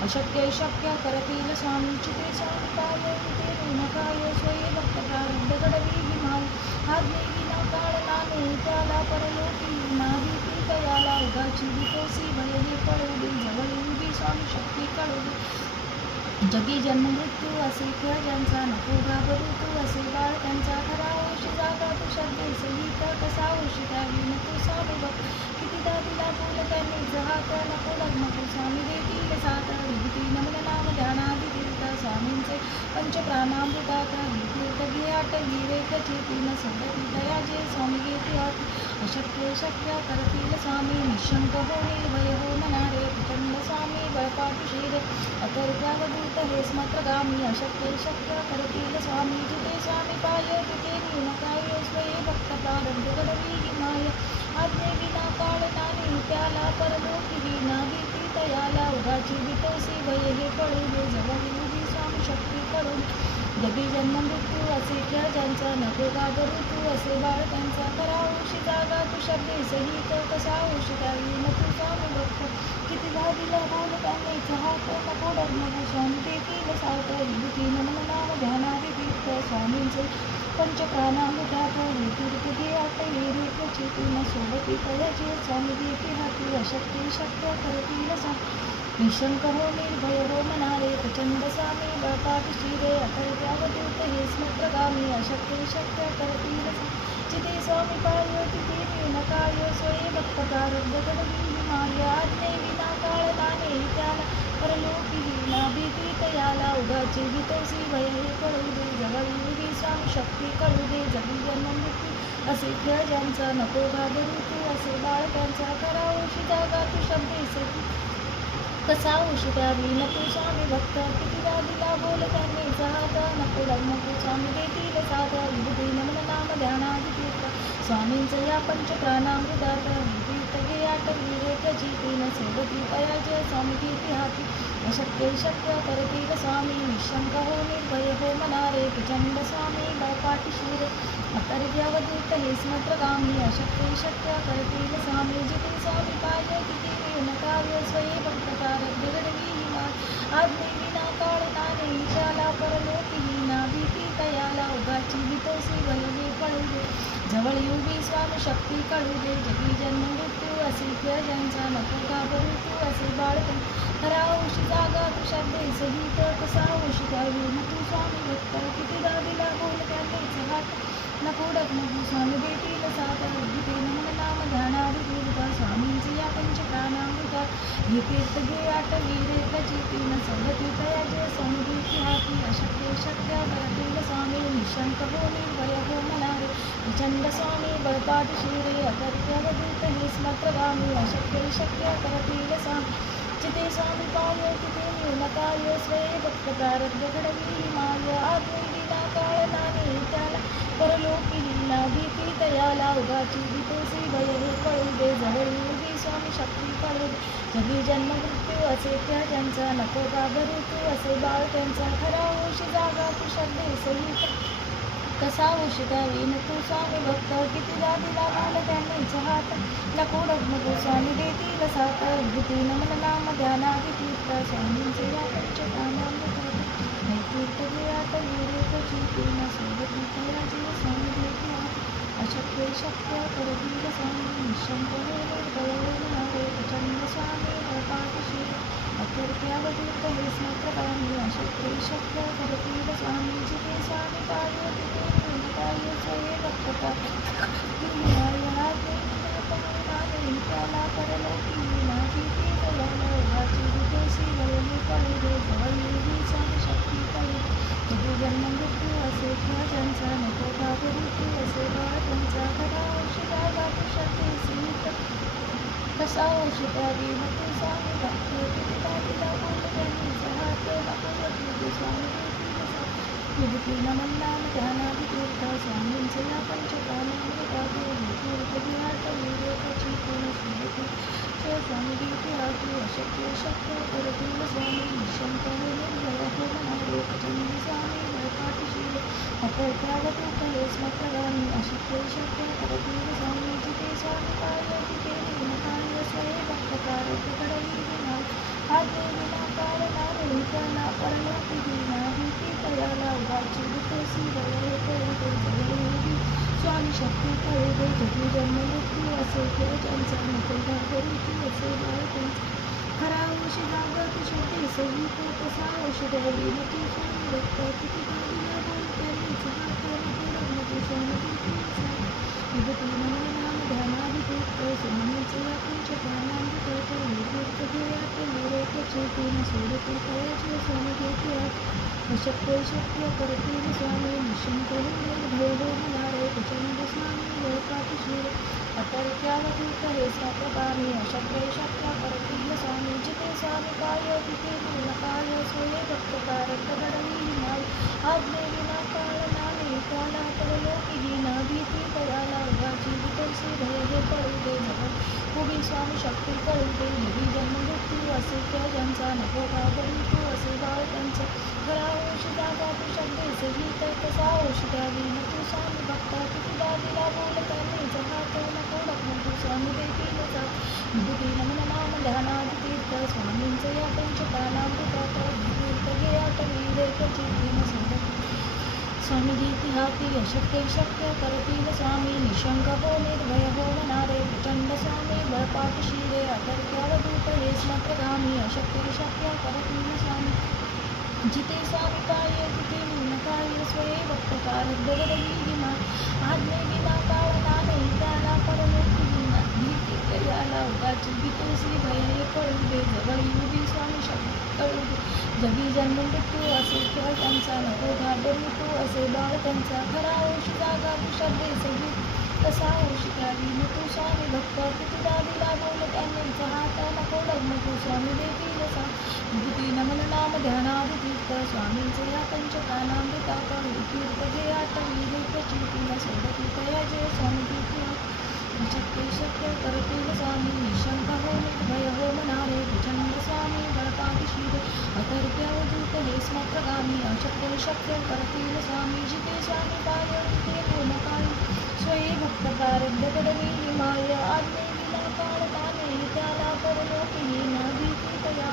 अशक्य शक्य करतील स्वामी चिते स्वामी काय ते नकाय स्वये भक्त प्रारब्ध घडवी विमाल आज्ञे विना काळ नामे त्याला परलोकी नाही ती तयाला उगाची विकोसी भय हे कळू दे जवळ उभी स्वामी शक्ती कळू दे जगी जन्म मृत्यू असे खेळ ज्यांचा नको घाबरू तू असे बाळ त्यांचा खरा औषी जागा तू श्रद्धे सहित कसा औषी द्यावी नको स्वामी बघ कितीदा दिला बोल त्यांनी जहात नको लग्न तू स्वामी देतील सात विभूती नमन नाम ध्यानादि तीर्थ स्वामींचे पंचप्राणामृतात तीर्थ घे आटली रेख चेतीन सदती दयाजे स्वामी घेते हात अशक्य शक्य करतील स्वामी निशंक हो निर्भय हो मनारे प्रचंड स्वामी बळपाठीशीर अतर्त्यावधूत हे स्मत्रगामी अशक्य शक्य करतील स्वामी जिथे स्वामी पाय तिथे नीनकाय स्वये भक्त प्रारब्ध घडवी हिमाय आज्ञे विना काळ नाही त्याला परलोकी विना भीती तयाला उगाची वितोसी भय हे कळू दे जवळ उभी स्वामी शक्ती कळून जगी जन्म मृत्यू असे खेळ ज्यांचा नको घाबरू तू असे बाळ त्यांचा खरा औषी जागा तू शब्दे सहित कसा औषी द्यावी न तू स्वामी भक्त किती दिला बोल त्यांनीच हात नको डगमग स्वामी देतील सात विभूती नमन नाम ध्यानादि तीर्थ स्वामींचे पंचप्राणामृतात हे तीर्थ घे आटली रेख चेतीन सोबती तयाचे स्वामी देते हाती अशक्य शक्य करतील निशंक हो निर्भय हो मनारे प्रचंड स्वामी बळपाठीशीरे अतर्त्यावधूत हे स्मत्रगामी अशक्य शक्य करतील जिथे स्वामी पाय तिथे नकाय स्वये भक्त प्रारब्ध घडवी हिमाय आज्ञे विना काळ नाने त्याला परलोकी विना भीती तयाला उगाची वितोसी भय हे कळू दे जवळ उभी स्वामी शक्ती कळू दे जगी जन्म मृत्यू असे खेळ ज्यांचा नको घाबरू तू असे बाळ त्यांचा खरा औषी जागा तू शब्दे सती कसा औषी द्यावी नको स्वामी भक्त कितीदा दिला बोल त्यांनी जहात नको नको स्वामी देतील साथ विभूती नमन नाम ध्यानादि तीर्थ स्वामींचं या पंचप्राणामृतात तीर्थ घे आटली रेख चेतीन सोबती तयाचे स्वामी कीर्ती हाती अशक्य शक्य करतील स्वामी निशंक हो निर्भय हो मनारे प्रचंड स्वामी बळपाठीशीर अतर्त्यावधूत हे स्मत्रगामी अशक्य शक्य करतील स्वामी जिथे स्वामी पाय तिथे नकाय स्वये भक्त प्रारब्ध घडवी हिमाय आज्ञे विना काळ नाने त्याला परलोकी विना भीती तयाला उगाची वितोसी भय हे कळू दे जवळ उभी स्वामी शक्ती कळू दे जगी जन्म मृत्यू असे खेळ ज्यांचा नको घाबरू तू असे बाळ खरा औषी जागा तू शब्दे सहित कसा औषी द्यावी न तू स्वामी भक्त कितीदा दिला बोल त्यांनीच हात नको डगमगू स्वामी देतील सात विभूती नमन नाम ध्यानादि तीर्थ स्वामींचे या पंचप्राणामृतात हे तीर्थ घे आटली रेख चेतीन सवती तयाचे स्वामी देती हाती अशक्य शक्य करतील स्वामी निशंक हो निर्भय हो मनारे प्रचंड स्वामी बळपाठीशीरे अतर्त्यावधूत हे स्मत्रगामी अशक्य शक्य करतील स्वामी जिथे स्वामी पाय तिथे न्यूनकाय स्वये भक्त प्रारब्ध घडवी हिमाय आज्ञे विना काळ नाने त्याला परलोकी विना भीती तयाला उगाची वितोसी भय हे कळू दे जवळ उभी स्वामी शक्ती कळू दे जगी जन्म मृत्यू असे खेळ ज्यांचा नको घाबरू तू असे बाळ त्यांचा खरा औषी जागा तू शब्दे सहित कसा औषी द्यावी न तू स्वामी भक्त कितीदा दिला बोल त्यांनीच हात नको डगमगू स्वामी देतील सात विभूती नमन नाम ध्यानादि तीर्थ स्वामींचे या पंचप्राणामृतात हे तीर्थ घे आटली रेख चेतीन सोबती तयाचे स्वामी देती हाती अशक्य शक्य करतील स्वामी निशंक हो निर्भय हो मनारे प्रचंड स्वामी बळपाठीशीर अतर्त्यावधूत हे स्मत्रगामी अशक्य शक्य करतील स्वामी जिथे स्वामी पाय तिथे न्यूनकाय स्वये भक्त त्याला परलोकी विना भीती तयाला उगाची वितोसी भय हे कळू दे जवळ उभी स्वामी शक्ती कळू जगी जन्म मृत्यू असे खेळ ज्यांचा नको घाबरू तू असे बाळ त्यांचा खरा औषी जागा तू शक्ती सहित कसा औषी द्यावी न तू स्वामी भक्त कितीदा दिला बोल त्यांनीच हात नको डगमगू स्वामी देतील विभूती नमन नाम ध्यानादि तीर्थ स्वामींचे या पंचप्राणामृतात हे तीर्थ घे आटली रेख चेतीन सोबती स्वामी देती हाती अशक्य शक्य करतील स्वामी निशंक हो निर्भय हो मनारे प्रचंड स्वामी बळपाठीशीर अतर्त्यावधूत हे स्मत्रगामी अशक्य शक्य करतील स्वामी जिथे स्वामी पाय तिथे नीनकाय स्वये भक्त प्रारब्ध घडवी विना आज्ञे विना काळ त्याला परलोकी दीना भीती तयाला उगाची वितोसी भय हे कळू दे जगली स्वामी शक्ती कळू दे जगी जन्म मृत्यू असे खेळ ज्यांचा नको घाबरूची असे बाळकांचा खरा औषध जागत शक्ती सहित कसा औषध हवी नकी स्वामी भक्त किती गावीला बोल त्यांनीच हाताने पुढं नको स्वामी विभूती नाम ध्यानाधिकृत स्वामीचे आपण प्राणांधिकृत विभूत घेयात विरेक चेतीन सोडते कयाचे स्वामी घेतात अशक्य शक्य करतील स्वामी निशंक भय हो मनारे प्रचंड स्वामी लोकातिशील अतर्क्यावधूत हे स्वाप्रकामी अशक्य शक्य करतील स्वामी जिथे स्वामी काय तिथे मूलकाय सोये भक्तकारक घडवी माय आज्ञे विना काळ नामे त्याला परलोकी ना भीती तयाला उगाची वितोसी भय हे कळू दे जगत उभी स्वामी शक्ती कळू दे जगी जन्म मृत्यू असे त्या ज्यांचा नको घाबरू तू असे बाळ त्यांचा खरा औषध जागा तू शब्दे सहित कसा औषध द्यावी न तू स्वामी भक्ता किती दादीला बोल त्यांनी जहात नको नको तू स्वामी देखील जा विभूती नमन नाम ध्यानादितीर्थ स्वामींचे या पंचकालामृतात तीर्थ घे आटवी रेख चितीन सोडत स्वामी गीती हाती अशक्य शक्य करतील स्वामी निशंक हो निर्भय हो मनारे प्रचंड स्वामी बळपाट शिरे अतर्क्यावधूत हे स्मत्रगामी अशक्य शक्य करतील स्वामी जिथे स्वामी काय तिथे ऊन काय स्वये भक्तकार दगडवी विमा आज्ञे विना काळ नामे त्याला परलोकी विना भीती कयाला उगाची भीतोसी भय हे कळू दे जवळ उभी स्वामी शक्ती कळू दे जगी जन्म मृत्यू असे खेळ त्यांचा नको घाबरू तू असे बाळ त्यांचा खरा औषध जागा तू श्रद्धे सहित कसा औषध द्यावी न तू स्वामी भक्त किती दादीला बोल त्यांनीच हात नको लग्न तू स्वामी देखील सा विभूती नमन नाम ध्यानादितीर्थ स्वामींचे या पंचकालामृतात तीर्थ घे आटवी रेख चितीन सोडती तया जे स्वामी कीर्ती शक्य शक्य करतील स्वामी निशंक हो निर्भय हो मनारे प्रचंड स्वामी बळपातिशील अतर्क्यावधूत हे स्मत्रगामी अशक्य शक्य करतील स्वामी जिथे स्वामी काय तिथे पूर्ण काय स्वये भक्त प्रारब्ध घडवी हिमालय आज्ञे विना काळ नामे त्याला परलोकी ना भीती तया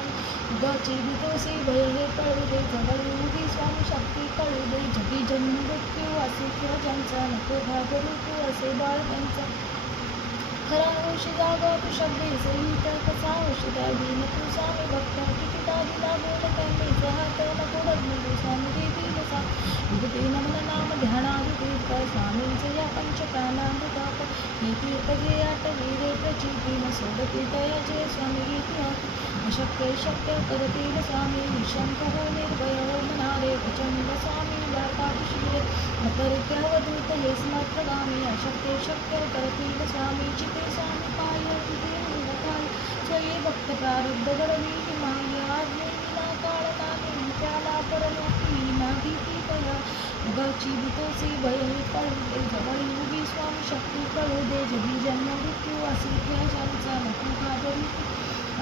उगाची भीतोसी भय हे कळू दे जवळ उभी स्वामी शक्ती कळू दे जगी जन्म मृत्यू असे खेळ ज्यांचा नको घाबरू तू असे बाळ त्यांचा खरा औषध जागा तू शब्दे सहित कसा औषध द्यावी न तू स्वामी भक्त किती दादीला बोल त्यांनी हात नको लग्न स्वामी देतील सा विभूती नमन नाम ध्यानादितीर्थ स्वामींचे या पंचकालामृतात हे तीर्थ घे आटवी रेख चितीन सोडती तयाचे स्वामी गीती हाती अशक्य शक्य करतील स्वामी निशंक हो निर्भय हो मनारे प्रचंड स्वामी बळपाटिशील अतर्क्यावधूत हे स्मत्रगामी अशक्य शक्य करतील स्वामी जिथे स्वामी पाय तिथे मूलकाय स्वये भक्त प्रारब्ध घडवी हिमालय आज्ञे विना काळ नामे त्याला परलोकी ना भीती तया उगाची भीतोसी भय हे कळू दे जवळ उभी स्वामी शक्ती कळू दे जगी जन्म मृत्यू असे त्या ज्यांचा नको घाबरू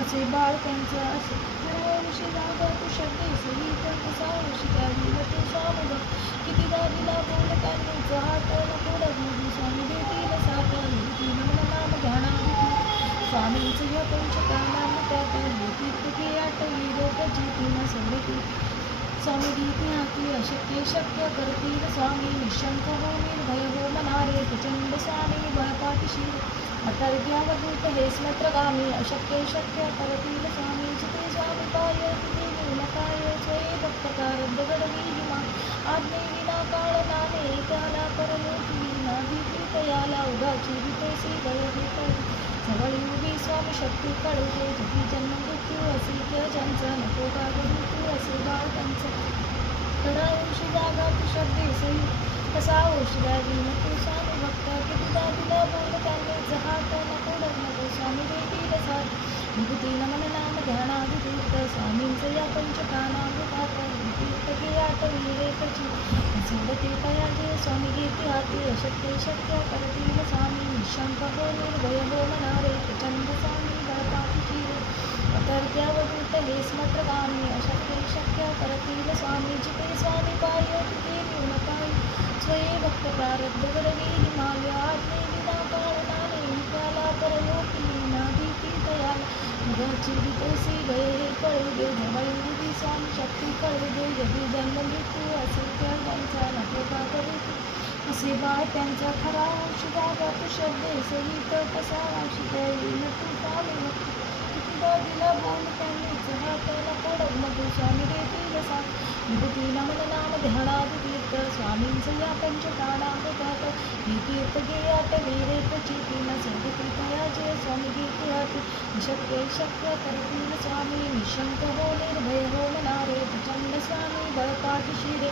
असे बाळ त्यांचा असे खरा औषध जागा तू शब्दे सहित कसा औषध द्यावी न तू स्वामी भक्त किती दादीला बोल त्यांनीच हात नको लग्न स्वामी देतील साथ विभूती नमन नाम ध्यानादितीर्थ स्वामींचे या पंचकालामृतात हे तीर्थ घे आटवी रेख चितीन सोडती स्वामी गीती हाती अशक्य शक्य करतील स्वामी निशंक हो निर्भय हो मनारे प्रचंड स्वामी बळपाटिशील अतर्क्यावधूत हे स्मत्रगामी अशक्य शक्य करतील स्वामी जिथे स्वामी काय तिथे मूलकाय स्वये भक्तकार दगडवी हिमा आज्ञे विना काळ नामे त्याला परलोकी ना भीती तयाला उगाची भीतोसी भय हे कळू जवळ उभी स्वामी शक्ती कळू दे जगी जन्म मृत्यू असे खेळ ज्यांचा नको घाबरू तू असे बाळ त्यांचं खरा औषध जागा तू श्रद्धे सहित कसा औषध द्यावी न तू स्वामी भक्त किती दादीला बोल त्यांनीच हात नको लग्न स्वामी देखील साथ विभूती नमन नाम ध्यानादितीर्थ स्वामींचे या पंचकालामृतात तीर्थ घे आटवी रेख चितीन सोडती तयाचे स्वामी गीती हाती अशक्य शक्य करतील स्वामी निशंक हो निर्भय हो मनारे प्रचंड स्वामी बळपाटिशील अतर्क्यावधूत हे स्मत्रगामी अशक्य शक्य करतील स्वामी जिथे स्वामी काय तिथे मूलकाय स्वये भक्त प्रारब्ध घडवी हिमालय आज्ञे विना काळ नामे त्याला परलोकी ना भीती तयाला उगाची भीतोसी भय हे कळू दे जवळ उभी स्वामी स्वामी शक्ती कळू दे. जगी जन्म मृत्यू असेल तर त्यांचा नको का करू तू. असे बाळ त्यांचा खरा अंश जागा तू शब्दे सहित कसा अंश देईल तू स्वामी भक्त. कितीदा दिला बोल त्यांनीच हात नको डगमग तू स्वामी देतील साथ. विभूती नमन नाम ध्यानादि तीर्थ स्वामींचं या पंचप्राणामृतात. हे तीर्थ घे आटवी चिती न सोडती तयाचे स्वामी घेते हाती. शक्य शक्य करतील स्वामी निशंक हो निर्भय हो मनारे. प्रचंड स्वामी बळपाठीशी रे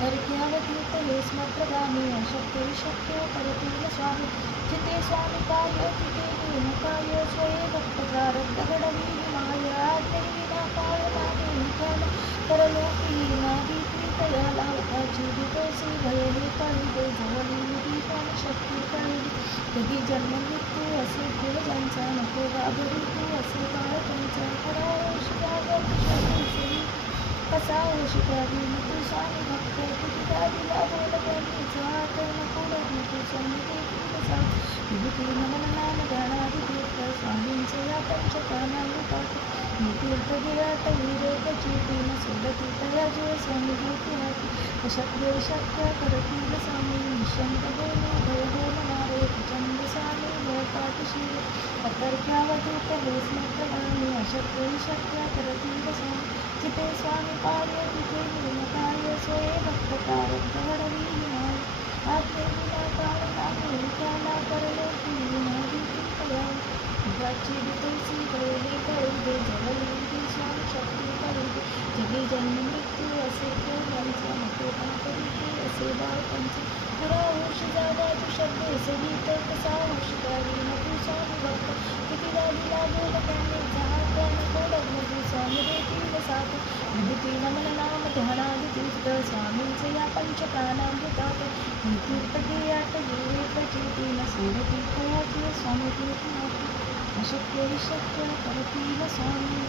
तरक्यावतीत हे स्मत्रगामी. अशक्य शक्य करतील स्वामी जिथे स्वामी कार्य तिथे गुण काय. स्वये भक्त प्रारब्ध घडवी माय. आज्ञेविना काळ मागे कर्म परलोकी नाही प्रीतया लावताची दिवसी. भय हे कळी जवळी दीपन शक्ती कळली. कधी जन्म मृत्यू असे खेळ ज्यांचा नको घाबरू तू. असे बाळ त्यांचा खरा वंश जागा कसा वंश द्यावी तू स्वामी भक्त. कितीदा दिला बोल त्यांनीच हात नको डगमग तू स्वामी देतील साथ. विभूती नमन नाम ध्यानादि तीर्थ स्वामींचं या पंचप्राणामृतात. हे तीर्थ घे आटवी चिती न सोडती तयाचे स्वामी घेते हाती. अशक्य शक्य करतील स्वामी निशंक हो निर्भय हो मनारे. प्रचंड स्वामी बळपाठीशी रे अतर्क्यावतीत हे स्मत्रगामी. अशक्य शक्य करतील स्वामी जिथे स्वामी कार्य तिथे गुण काय. स्वये भक्त प्रारब्ध घडवी माय. आज्ञेविना काळ नाही त्याला परलोकी नाही प्रीतया. प्राची दिवसी भय हे कळू दे. जवळी ती स्वामी शक्ती कळू दे. जगी जन्म मृत्यू असे खेळ ज्यांचा नको का करू तू. असे बाळ त्यांचे खरा वंश जागा तू शब्दे सहित कसा वंश द्यावी तू स्वामी भक्त. कितीदा दिला बोल त्यांनीच हात नको डगमग तू स्वामी देतील साथ. विभूती नमन नाम ध्यानादि तीर्थ स्वामींचे या पंचप्राणामृतात. हे तीर्थ घे आटवी चिती न सोडती तयाचे स्वामी घेते हाती. अशक्य शक्य करतील स्वामी.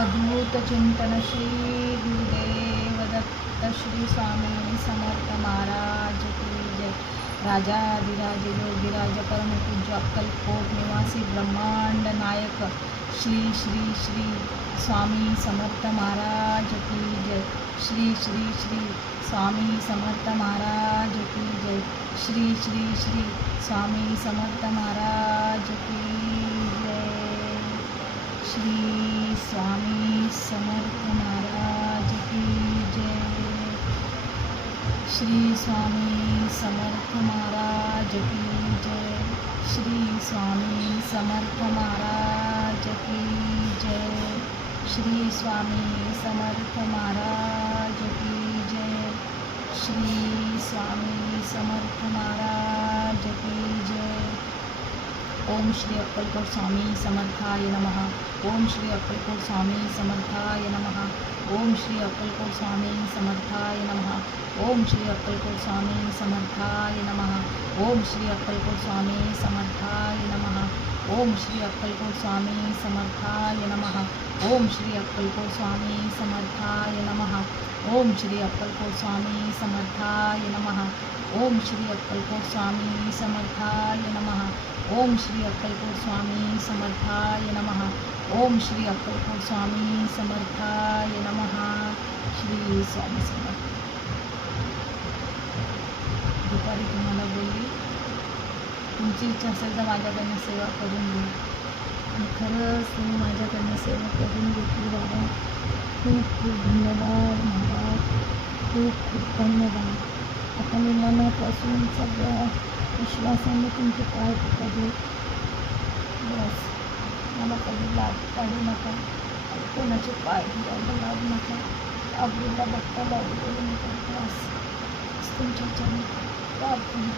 अद्भुत चिंतन श्री गुरुदेव दत्त श्री स्वामी समर्थ महाराज की जय. राजाधिराज योगीराज परमपूज्य अक्कलकोट निवासी ब्रह्मांड नायक श्री श्री श्री स्वामी समर्थ महाराज की जय. श्री श्री श्री स्वामी समर्थ महाराज की जय. श्री श्री श्री स्वामी समर्थ महाराज की जय. श्री स्वामी समर्थ महाराज की जय. श्री स्वामी समर्थ महाराज की जय. श्री स्वामी समर्थ महाराज की जय. श्री स्वामी समर्थ महाराज की जय. श्री स्वामी समर्थ महाराज की जय. ओम श्री अक्कलकोट स्वामी समर्थाय नमः. ओम श्री अक्कलकोट स्वामी समर्थाय नमः. ओम श्री अक्कलकोट स्वामी समर्थाय नमः. ओम श्री अक्कलकोट स्वामी समर्थाय नमः. ओम श्री अक्कलकोट स्वामी समर्थाय नमः. ओम श्री अक्कलकोट स्वामी समर्थाय नमः. ओम श्री अक्कलकोट स्वामी समर्थाय नमः. ओम श्री अक्कलकोट स्वामी समर्थाय नमः. ओम श्री अक्कलकोट स्वामी समर्थाय नमः. ओम श्री अक्कलकोट स्वामी समर्थाय नमः. ओम श्री अक्कलकोट स्वामी समर्थाय नमः. श्री स्वामी समर्थ. दुपारी तुम्हाला बोलली तुमची इच्छा असेल तर माझ्याकडनं सेवा करून घे. आणि खरंच तुम्ही माझ्याकडनं सेवा करून घेतली बाबा. खूप खूप धन्यवाद महाराज. खूप खूप धन्यवाद. आता मी मनापासून सगळ्या विश्वासाने तुमचे पाय पकडले. बस मला कधी लाभ काढू नका. कोणाचे पाय धरायला लावू नका. आबरूला बघता लावू देऊ नका. बस तुमच्या चरणी प्रार्थना.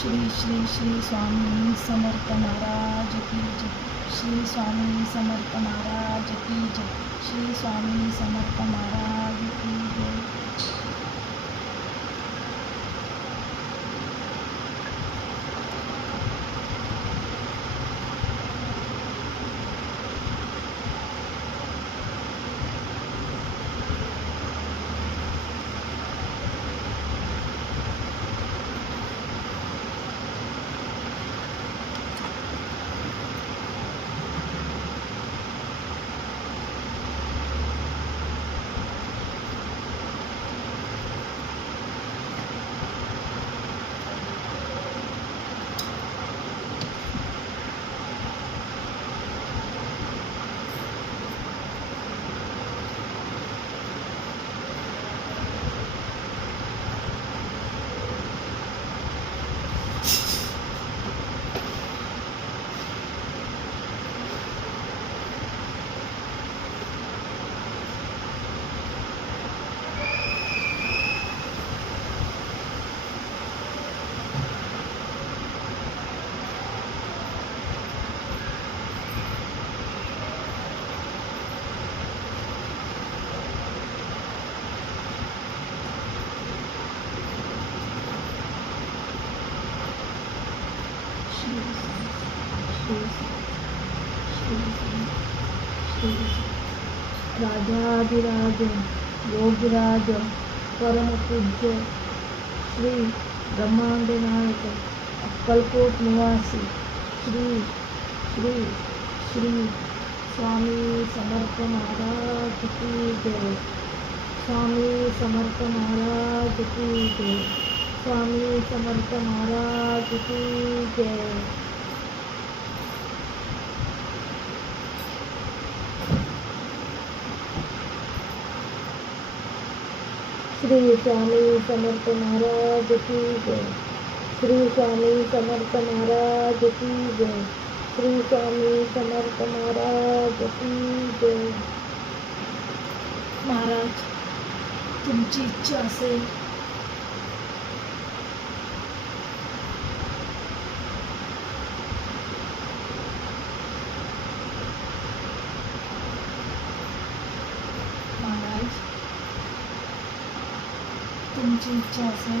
श्री श्री श्री स्वामी समर्थ महाराज की जय. श्री स्वामी समर्थ महाराज की जय. श्री स्वामी समर्थ महाराज की जय. राजाधिराज योगीराज परमपूज्य श्री ब्रह्मांड नायक अक्कलकोट निवासी श्री श्री श्री स्वामी समर्थ महाराज की जय. स्वामी समर्थ महाराज की जय. स्वामी समर्थ महाराज की जय. श्री स्वामी समर्थ महाराज की जय. श्री स्वामी समर्थ महाराज की जय. श्री स्वामी समर्थ महाराज की जय. महाराज तुमची इच्छा असेल तुमची इच्छा असेल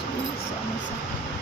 श्री स्वामी समर्थ.